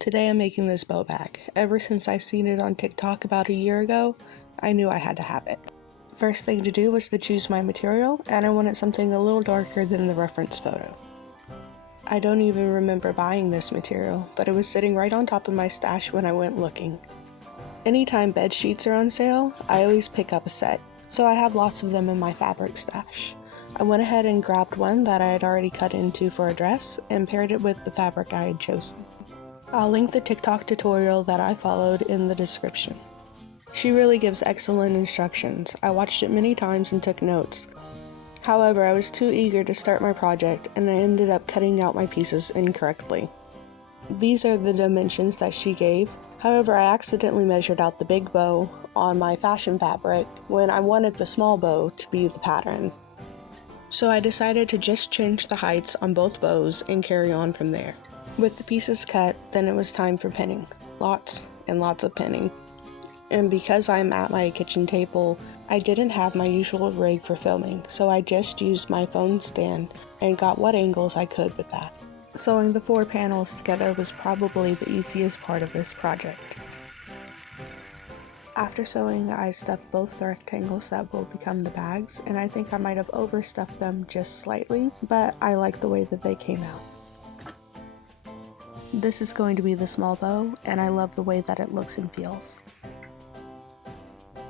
Today I'm making this bow bag. Ever since I seen it on TikTok about a year ago, I knew I had to have it. First thing to do was to choose my material, and I wanted something a little darker than the reference photo. I don't even remember buying this material, but it was sitting right on top of my stash when I went looking. Anytime bed sheets are on sale, I always pick up a set, so I have lots of them in my fabric stash. I went ahead and grabbed one that I had already cut into for a dress and paired it with the fabric I had chosen. I'll link the TikTok tutorial that I followed in the description. She really gives excellent instructions. I watched it many times and took notes. However, I was too eager to start my project and I ended up cutting out my pieces incorrectly. These are the dimensions that she gave. However, I accidentally measured out the big bow on my fashion fabric when I wanted the small bow to be the pattern. So I decided to just change the heights on both bows and carry on from there. With the pieces cut, then it was time for pinning. Lots and lots of pinning. And because I'm at my kitchen table, I didn't have my usual rig for filming, so I just used my phone stand and got what angles I could with that. Sewing the 4 panels together was probably the easiest part of this project. After sewing, I stuffed both the rectangles that will become the bags, and I think I might have overstuffed them just slightly, but I like the way that they came out. This is going to be the small bow, and I love the way that it looks and feels.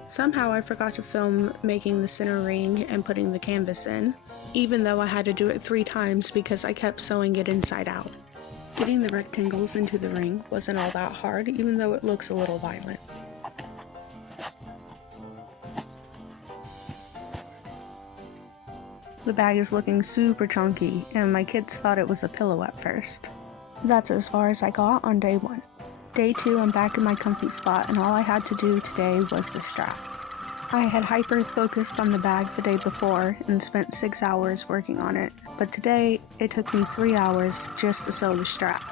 Somehow I forgot to film making the center ring and putting the canvas in, even though I had to do it 3 times because I kept sewing it inside out. Getting the rectangles into the ring wasn't all that hard, even though it looks a little violent. The bag is looking super chunky, and my kids thought it was a pillow at first. That's as far as I got on day 1. Day 2, I'm back in my comfy spot, and all I had to do today was the strap. I had hyper-focused on the bag the day before and spent 6 hours working on it, but today it took me 3 hours just to sew the strap.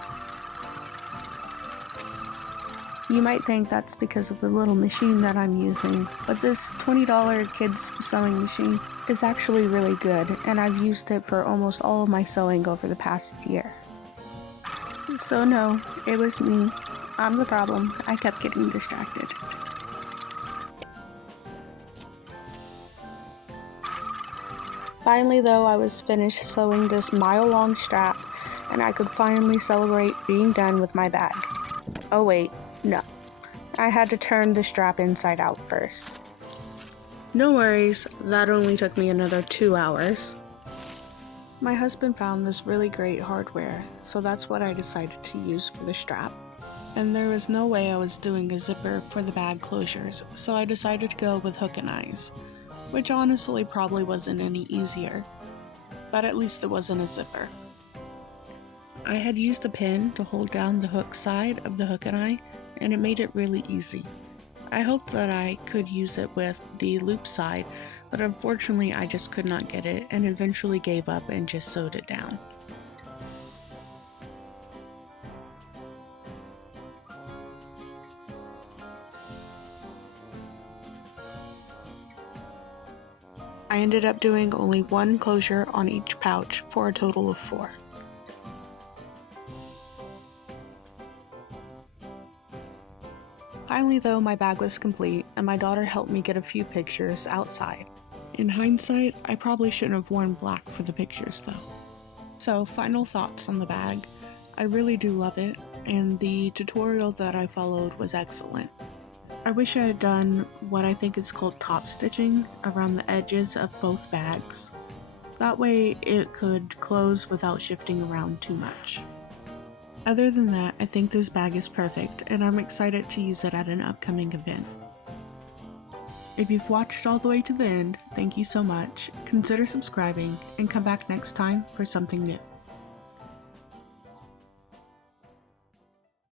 You might think that's because of the little machine that I'm using, but this $20 kids sewing machine is actually really good, and I've used it for almost all of my sewing over the past year. So no, it was me. I'm the problem. I kept getting distracted. Finally though, I was finished sewing this mile-long strap, and I could finally celebrate being done with my bag. Oh wait, no. I had to turn the strap inside out first. No worries, that only took me another 2 hours. My husband found this really great hardware, so that's what I decided to use for the strap. And there was no way I was doing a zipper for the bag closures, so I decided to go with hook and eyes, which honestly probably wasn't any easier, but at least it wasn't a zipper. I had used a pin to hold down the hook side of the hook and eye, and it made it really easy. I hoped that I could use it with the loop side, but unfortunately I just could not get it and eventually gave up and just sewed it down. I ended up doing only 1 closure on each pouch for a total of 4. Finally though, my bag was complete and my daughter helped me get a few pictures outside. In hindsight, I probably shouldn't have worn black for the pictures though. So final thoughts on the bag. I really do love it, and the tutorial that I followed was excellent. I wish I had done what I think is called top stitching around the edges of both bags. That way it could close without shifting around too much. Other than that, I think this bag is perfect and I'm excited to use it at an upcoming event. If you've watched all the way to the end, thank you so much. Consider subscribing and come back next time for something new.